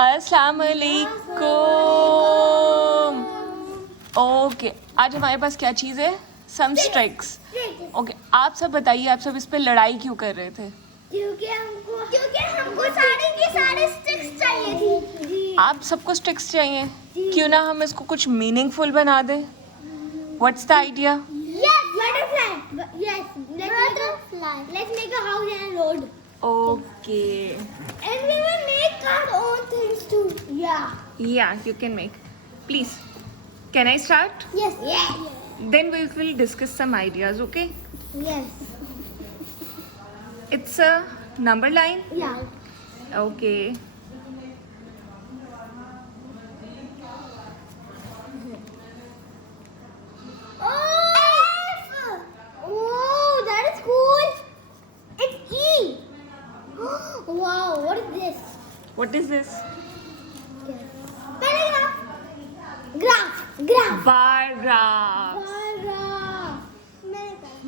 अस्सलाम वालेकुम। ओके, आज हमारे पास क्या चीज़ है? सम स्टिक्स। ओके, आप सब बताइए, आप सब इस पे लड़ाई क्यों कर रहे थे? क्योंकि हमको सारे स्टिक्स चाहिए थी। आप सबको स्टिक्स चाहिए? क्यों ना हम इसको कुछ मीनिंगफुल बना दें? What's the idea? Yes, butterfly. Yes, let's make a house and a road. Okay, And we will make our own things too. Yeah. या you can make. Please, can I start? Yes. Yeah. Then we will discuss some ideas, okay? Yes. It's a number line. Yeah. Okay. Oh! Oh, that is cool. It's E. Wow, what is this? What is this? Paragraph. Graph. Bar graph. Paragraph.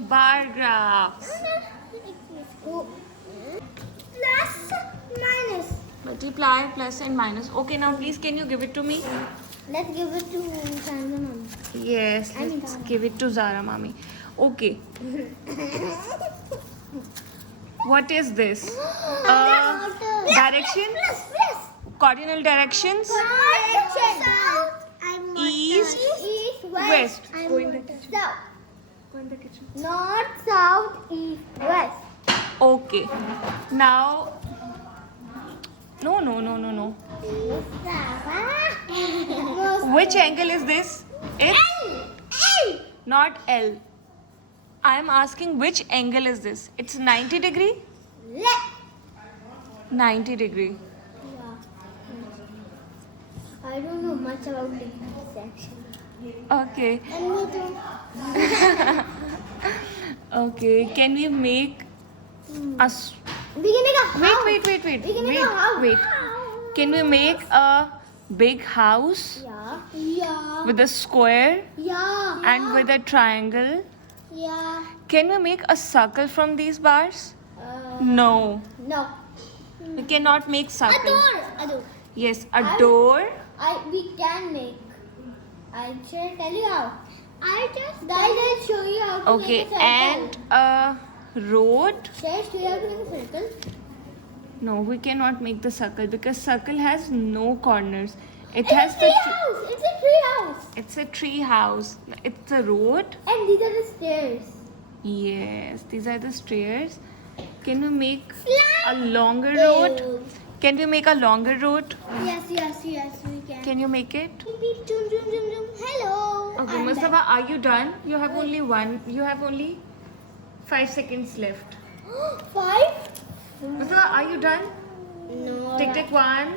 Bar graphs. Plus, minus. Multiply, plus and minus. Okay, now please can you give it to me? Let's give it to Sandra mom. Yes, let's give it to Zara Mami. Okay. What is this? Direction? Cardinal directions? South. East, West. Go in the kitchen. South. Go in the kitchen. North, south, east, west. Okay. Now, no. Which angle is this? It's L. not L. I am asking which angle is this? It's 90 degree? Left. 90 degree. I don't know much about the section. Okay. And me too. Okay. Can we make a We can make a house. wait. We can make a house. Wait. Can we make a big house Yeah. with a square Yeah. and with a triangle? Yeah. Can we make a circle from these bars? No. No. We cannot make A circle. door. Yes, a door. We can make. I shall tell you how. I'll show you how to Okay, make a circle. and a road. Shall I show you how to make a circle? No, we cannot make the circle because circle has no corners. It It's has a the. tree house. It's a tree house. It's a tree house. It's a road. And these are the stairs. Yes, these are the stairs. Can we make a Slide. longer road? Can we make a longer road? Yes, we can. Can you make it? Beep, beep, zoom, zoom, zoom, zoom. Hello. Okay, I'm Mustafa, back. are you done? You have only one. You have only 5 seconds left. 5? Mustafa, are you done? No. Tick tick 1,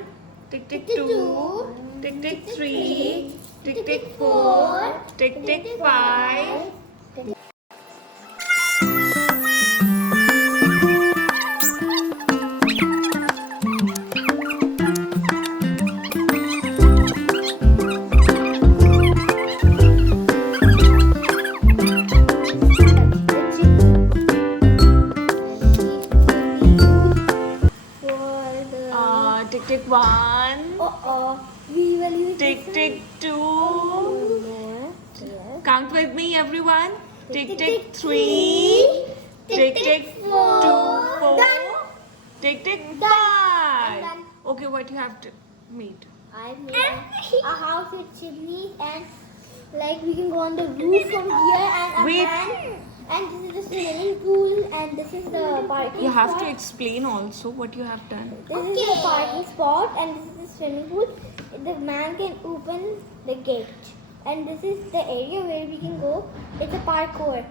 tick tick Tick 2, tick tick 3, tick tick 4, tick tick 5. Tick tick 1, We will use tick tick 2. Yes. Count with me, everyone. Tick tick 3, tick tick 2, 4, Done. tick tick Done. 5. Done. Okay, what you have to made? I made a house with chimneys and like we can go on the roof from here and a Wait. fan. And this is the swimming pool and this is the party You have spot. to explain also what you have done. This is the party spot and this is the swimming pool. The man can open the gate. And this is the area where we can go. It's a parkour.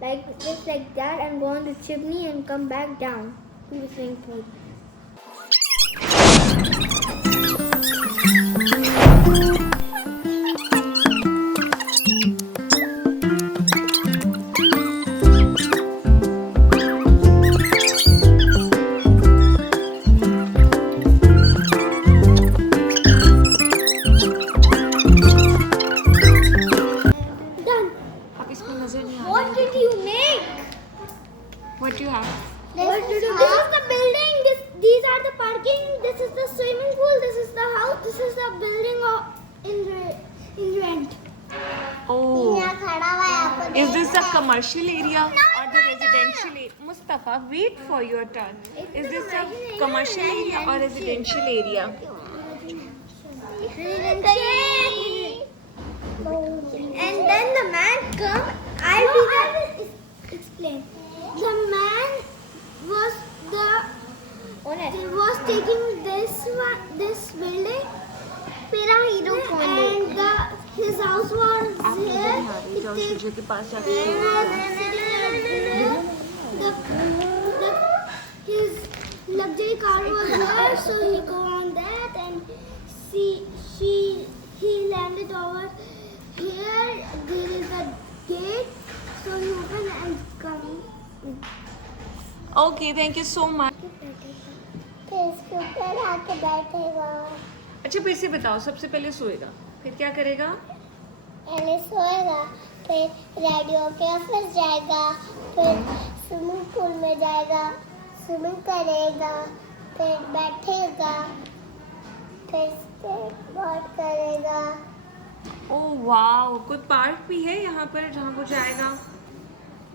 Like just like that and go on the chimney and come back down to the swimming pool. Done. अब इसमें नजर नहीं आ What did you make? What you have? This is the building. This this is the building in rent. Oh, यहाँ खड़ा हुआ है आपको is this देख a रहा है। commercial area No, or the no, no. residential area? Mustafa, wait for your turn. It's Is a this a commercial commercial area area or or residential area? And then the man come. I will explain. The man was the owner. He was taking this building. मेरा hero कौन है? And his house was आप here. इधर ही आ रहे जाओ शीशे के पास जाके His luxury car was there, so he go on that and he landed over here. There is a gate, so he open and come. Okay, thank you so much. फिर इसके ऊपर आके बैठेगा। अच्छा फिर से बताओ, सबसे पहले सोएगा, फिर क्या करेगा? पहले सोएगा, फिर रेडी होके ऑफिस जाएगा, फिर स्विमिंग पूल में जाएगा, स्विमिंग करेगा, फिर बैठेगा, फिर स्केटबोर्ड करेगा। ओह वाओ, कुछ पार्क भी है यहाँ पर जहाँ वो जाएगा?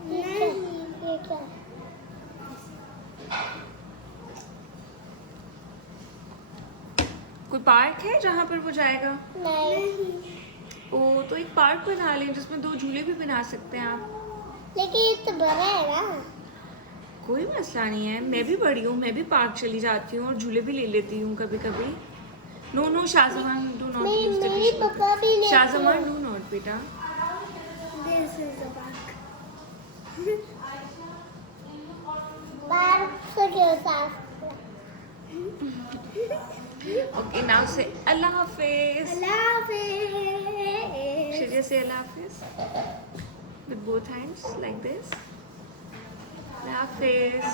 नहीं, ये क्या? कोई पार्क है जहाँ पर वो जाएगा? नहीं। ओह, तो एक पार्क बना लें जिसमें 2 झूले भी बना सकते हैं आप। लेकिन ये तो बड़ा है ना। कोई मसला नहीं है, मैं भी बड़ी हूँ, मैं भी पार्क चली जाती हूँ और झूले भी ले लेती हूँ कभी कभी। No no Shahzaman, do not use the मेरी पापा भी लेते शाहजमान, डू नॉट बेटा। This is a park. Park से क्यों साफ? Okay, now say Allah Hafiz. अल्लाह हाफिज़। Should you say Allah Hafiz? With both hands like this. Allah Hafiz.